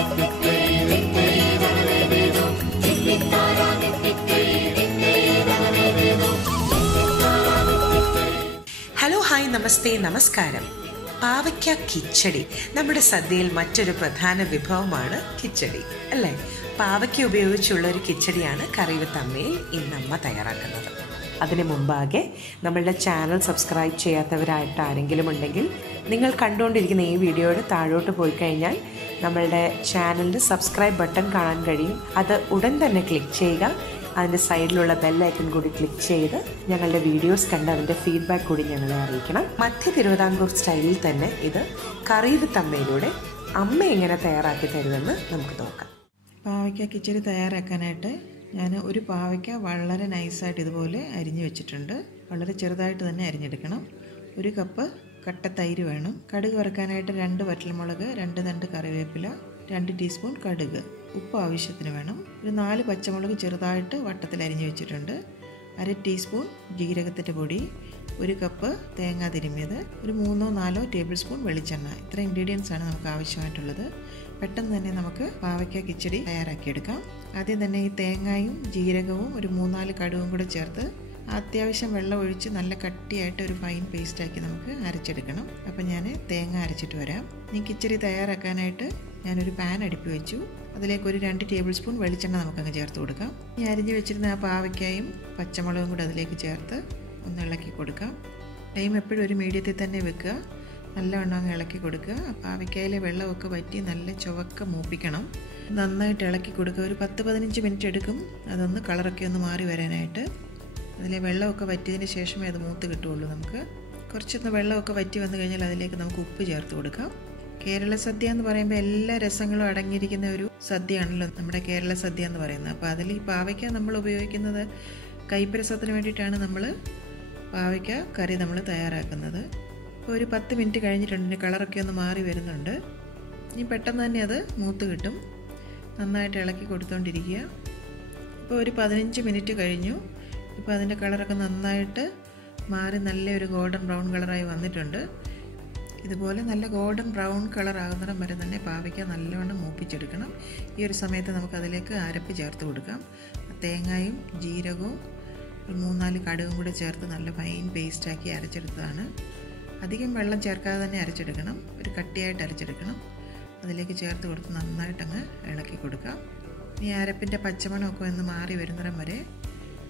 Hello, hi, നമസ്തേ, നമസ്കാരം. പാവയ്ക്ക കിച്ചടി നമ്മുടെ സദ്യയിൽ മറ്റൊരു പ്രധാന വിഭവമാണ് കിച്ചടി, അല്ലേ? പാവയ്ക്ക ഉപയോഗിച്ചുള്ള ഒരു കിച്ചടിയാണ് കറിവിത്തമ്മയിൽ ഇന്നമ്മ തയ്യാറാക്കുന്നത്. അതിന് മുമ്പാകെ നമ്മളുടെ ചാനൽ സബ്സ്ക്രൈബ് ചെയ്യാത്തവരായിട്ട് ആരെങ്കിലും ഉണ്ടെങ്കിൽ നിങ്ങൾ കണ്ടുകൊണ്ടിരിക്കുന്ന ഈ വീഡിയോയുടെ താഴോട്ട് പോയി കഴിഞ്ഞാൽ നമ്മളുടെ ചാനലിൻ്റെ സബ്സ്ക്രൈബ് ബട്ടൺ കാണാൻ കഴിയും. അത് ഉടൻ തന്നെ ക്ലിക്ക് ചെയ്യുക. അതിൻ്റെ സൈഡിലുള്ള ബെല്ലൈക്കൺ കൂടി ക്ലിക്ക് ചെയ്ത് ഞങ്ങളുടെ വീഡിയോസ് കണ്ട് അതിൻ്റെ ഫീഡ്ബാക്ക് കൂടി ഞങ്ങളെ അറിയിക്കണം. മധ്യ തിരുവിതാംകൂർ സ്റ്റൈലിൽ തന്നെ ഇത് കറിവിത്തമ്മയിലൂടെ അമ്മ എങ്ങനെ തയ്യാറാക്കി തരുമെന്ന് നമുക്ക് നോക്കാം. പാവയ്ക്ക കിച്ചടി തയ്യാറാക്കാനായിട്ട് ഞാൻ ഒരു പാവയ്ക്ക വളരെ നൈസായിട്ട് ഇതുപോലെ അരിഞ്ഞു വെച്ചിട്ടുണ്ട്. വളരെ ചെറുതായിട്ട് തന്നെ അരിഞ്ഞെടുക്കണം. 1 കപ്പ് കട്ട തൈര് വേണം. കടുക് വറുക്കാനായിട്ട് 2 വറ്റൽമുളക്, 2 തണ്ട് കറിവേപ്പില, 2 ടീസ്പൂൺ കടുക്, ഉപ്പ് ആവശ്യത്തിന് വേണം. ഒരു 4 പച്ചമുളക് ചെറുതായിട്ട് വട്ടത്തിൽ അരിഞ്ഞു വെച്ചിട്ടുണ്ട്. 1/2 ടീസ്പൂൺ ജീരകത്തിൻ്റെ പൊടി, 1 കപ്പ് തേങ്ങ തിരുമ്മിയത്, ഒരു 3-4 ടേബിൾ സ്പൂൺ വെളിച്ചെണ്ണ. ഇത്ര ഇൻഗ്രീഡിയൻസ് ആണ് നമുക്ക് ആവശ്യമായിട്ടുള്ളത്. പെട്ടെന്ന് തന്നെ നമുക്ക് പാവയ്ക്ക കിച്ചടി തയ്യാറാക്കിയെടുക്കാം. ആദ്യം തന്നെ ഈ തേങ്ങയും ജീരകവും ഒരു 3-4 കടുവും കൂടെ ചേർത്ത് അത്യാവശ്യം വെള്ളം ഒഴിച്ച് നല്ല കട്ടിയായിട്ട് ഒരു ഫൈൻ പേസ്റ്റാക്കി നമുക്ക് അരച്ചെടുക്കണം. അപ്പം ഞാൻ തേങ്ങ അരച്ചിട്ട് വരാം. ഈ കിച്ചടി തയ്യാറാക്കാനായിട്ട് ഞാനൊരു പാൻ അടുപ്പി വെച്ചു. അതിലേക്ക് ഒരു 2 ടേബിൾ സ്പൂൺ വെളിച്ചെണ്ണ നമുക്കങ്ങ് ചേർത്ത് കൊടുക്കാം. ഈ അരിഞ്ഞ് വെച്ചിരുന്ന ആ പാവയ്ക്കായും പച്ചമുളകും കൂടെ അതിലേക്ക് ചേർത്ത് ഒന്ന് ഇളക്കി കൊടുക്കാം. ഫ്ലെയിം എപ്പോഴും ഒരു മീഡിയത്തിൽ തന്നെ വെക്കുക. നല്ലവണ്ണം അങ്ങ് ഇളക്കി കൊടുക്കുക. പാവയ്ക്കായിലെ വെള്ളമൊക്കെ വറ്റി നല്ല ചുവക്ക മൂപ്പിക്കണം. നന്നായിട്ട് ഇളക്കി കൊടുക്കുക. ഒരു 10-15 മിനിറ്റ് എടുക്കും അതൊന്ന് കളറൊക്കെ ഒന്ന് മാറി വരാനായിട്ട്. അതിലെ വെള്ളമൊക്കെ വറ്റിയതിന് ശേഷമേ അത് മൂത്ത് കിട്ടുകയുള്ളൂ. നമുക്ക് കുറച്ചൊന്ന് വെള്ളമൊക്കെ വറ്റി വന്നു കഴിഞ്ഞാൽ അതിലേക്ക് നമുക്ക് ഉപ്പ് ചേർത്ത് കൊടുക്കാം. കേരള സദ്യ എന്ന് പറയുമ്പോൾ എല്ലാ രസങ്ങളും അടങ്ങിയിരിക്കുന്ന ഒരു സദ്യയാണല്ലോ നമ്മുടെ കേരള സദ്യ എന്ന് പറയുന്നത്. അപ്പോൾ അതിൽ ഈ പാവയ്ക്ക നമ്മൾ ഉപയോഗിക്കുന്നത് കൈപ്പരസത്തിന് വേണ്ടിയിട്ടാണ് നമ്മൾ പാവയ്ക്ക കറി നമ്മൾ തയ്യാറാക്കുന്നത്. ഇപ്പോൾ ഒരു 10 മിനിറ്റ് കഴിഞ്ഞിട്ടുണ്ട്. കളറൊക്കെ ഒന്ന് മാറി വരുന്നുണ്ട്. ഇനി പെട്ടെന്ന് തന്നെ അത് മൂത്ത് കിട്ടും. നന്നായിട്ട് ഇളക്കി കൊടുത്തുകൊണ്ടിരിക്കുക. ഇപ്പോൾ ഒരു 15 മിനിറ്റ് കഴിഞ്ഞു. ഇപ്പോൾ അതിൻ്റെ കളറൊക്കെ നന്നായിട്ട് മാറി നല്ലൊരു ഗോൾഡൻ ബ്രൗൺ കളറായി വന്നിട്ടുണ്ട്. ഇതുപോലെ നല്ല ഗോൾഡൻ ബ്രൗൺ കളർ ആകുന്നിടം വരെ തന്നെ പാവയ്ക്ക നല്ലവണ്ണം മൂപ്പിച്ചെടുക്കണം. ഈ ഒരു സമയത്ത് നമുക്കതിലേക്ക് അരപ്പ് ചേർത്ത് കൊടുക്കാം. തേങ്ങയും ജീരകവും 3-4 കടുകും കൂടെ ചേർത്ത് നല്ല ഫൈൻ പേസ്റ്റാക്കി അരച്ചെടുത്തതാണ്. അധികം വെള്ളം ചേർക്കാതെ തന്നെ അരച്ചെടുക്കണം. ഒരു കട്ടിയായിട്ട് അരച്ചെടുക്കണം. അതിലേക്ക് ചേർത്ത് കൊടുത്ത് നന്നായിട്ടങ്ങ് ഇളക്കി കൊടുക്കാം. ഈ അരപ്പിൻ്റെ പച്ചമണമൊക്കെ ഒന്ന് മാറി വരുന്നിടം വരെ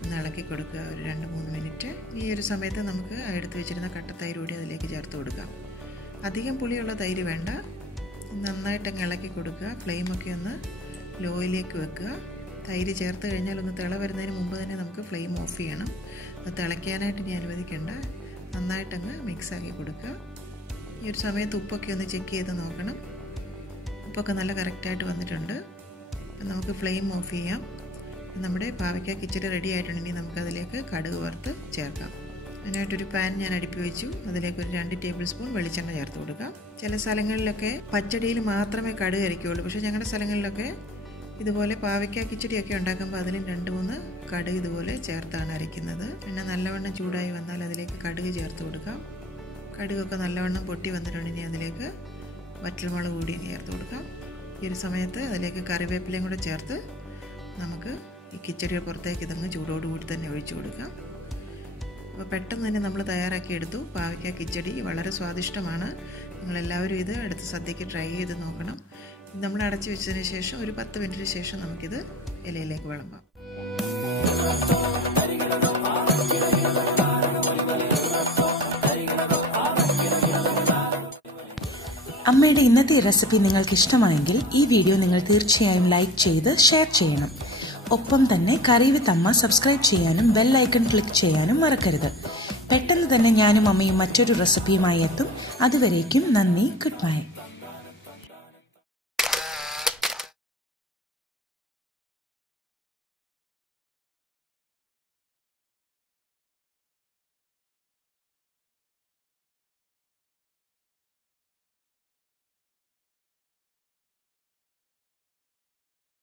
ഒന്ന് ഇളക്കി കൊടുക്കുക. ഒരു 2-3 മിനിറ്റ്. ഈ ഒരു സമയത്ത് നമുക്ക് എടുത്ത് വെച്ചിരുന്ന കട്ടത്തൈര് കൂടി അതിലേക്ക് ചേർത്ത് കൊടുക്കാം. അധികം പുളിയുള്ള തൈര് വേണ്ട. നന്നായിട്ടങ്ങ് ഇളക്കി കൊടുക്കുക. ഫ്ലെയിമൊക്കെ ഒന്ന് ലോയിലേക്ക് വെക്കുക. തൈര് ചേർത്ത് കഴിഞ്ഞാൽ ഒന്ന് തിള വരുന്നതിന് മുമ്പ് തന്നെ നമുക്ക് ഫ്ലെയിം ഓഫ് ചെയ്യണം. അത് തിളയ്ക്കാനായിട്ട് ഇനി അനുവദിക്കേണ്ട. നന്നായിട്ടങ്ങ് മിക്സാക്കി കൊടുക്കുക. ഈ ഒരു സമയത്ത് ഉപ്പൊക്കെ ഒന്ന് ചെക്ക് ചെയ്ത് നോക്കണം. ഉപ്പൊക്കെ നല്ല കറക്റ്റായിട്ട് വന്നിട്ടുണ്ട്. അപ്പം നമുക്ക് ഫ്ലെയിം ഓഫ് ചെയ്യാം. നമ്മുടെ പാവയ്ക്ക കിച്ചടി റെഡി ആയിട്ടുണ്ട്. ഇനി നമുക്കതിലേക്ക് കടുക് വറുത്ത് ചേർക്കാം. അതിനായിട്ടൊരു പാൻ ഞാൻ അടുപ്പി വെച്ചു. അതിലേക്ക് ഒരു 2 ടേബിൾ സ്പൂൺ വെളിച്ചെണ്ണ ചേർത്ത് കൊടുക്കാം. ചില സ്ഥലങ്ങളിലൊക്കെ പച്ചടിയിൽ മാത്രമേ കടുക് അരയ്ക്കുകയുള്ളൂ. പക്ഷേ ഞങ്ങളുടെ സ്ഥലങ്ങളിലൊക്കെ ഇതുപോലെ പാവയ്ക്ക കിച്ചടിയൊക്കെ ഉണ്ടാക്കുമ്പോൾ അതിലും 2-3 കടുക് ഇതുപോലെ ചേർത്താണ് അരയ്ക്കുന്നത്. എണ്ണ നല്ലവണ്ണം ചൂടായി വന്നാൽ അതിലേക്ക് കടുക് ചേർത്ത് കൊടുക്കാം. കടുകൊക്കെ നല്ലവണ്ണം പൊട്ടി വന്നിട്ടുണ്ട്. ഇനി അതിലേക്ക് വറ്റൽമുളക് കൂടി ചേർത്ത് കൊടുക്കാം. ഈ ഒരു സമയത്ത് അതിലേക്ക് കറിവേപ്പിലയും കൂടെ ചേർത്ത് നമുക്ക് ഈ കിച്ചടിയുടെ പുറത്തേക്ക് ഇതങ്ങ് ചൂടോടുകൂടി തന്നെ ഒഴിച്ചു കൊടുക്കാം. അപ്പോൾ പെട്ടെന്ന് തന്നെ നമ്മൾ തയ്യാറാക്കിയെടുത്തു. പാവയ്ക്ക കിച്ചടി വളരെ സ്വാദിഷ്ടമാണ്. നിങ്ങളെല്ലാവരും ഇത് അടുത്ത സദ്യക്ക് ട്രൈ ചെയ്ത് നോക്കണം. നമ്മൾ അടച്ചു വെച്ചതിന് ശേഷം ഒരു 10 മിനിറ്റിന് ശേഷം നമുക്കിത് ഇലയിലേക്ക് വിളമ്പാം. അമ്മയുടെ ഇന്നത്തെ റെസിപ്പി നിങ്ങൾക്ക് ഇഷ്ടമായെങ്കിൽ ഈ വീഡിയോ നിങ്ങൾ തീർച്ചയായും ലൈക്ക് ചെയ്ത് ഷെയർ ചെയ്യണം. ഒപ്പം തന്നെ കറിവിത്തമ്മ സബ്സ്ക്രൈബ് ചെയ്യാനും ബെൽ ഐക്കൺ ക്ലിക്ക് ചെയ്യാനും മറക്കരുത്. പെട്ടെന്ന് തന്നെ ഞാനും അമ്മയും മറ്റൊരു റെസിപ്പിയുമായി എത്തും. അതുവരേക്കും നന്ദി. Good bye.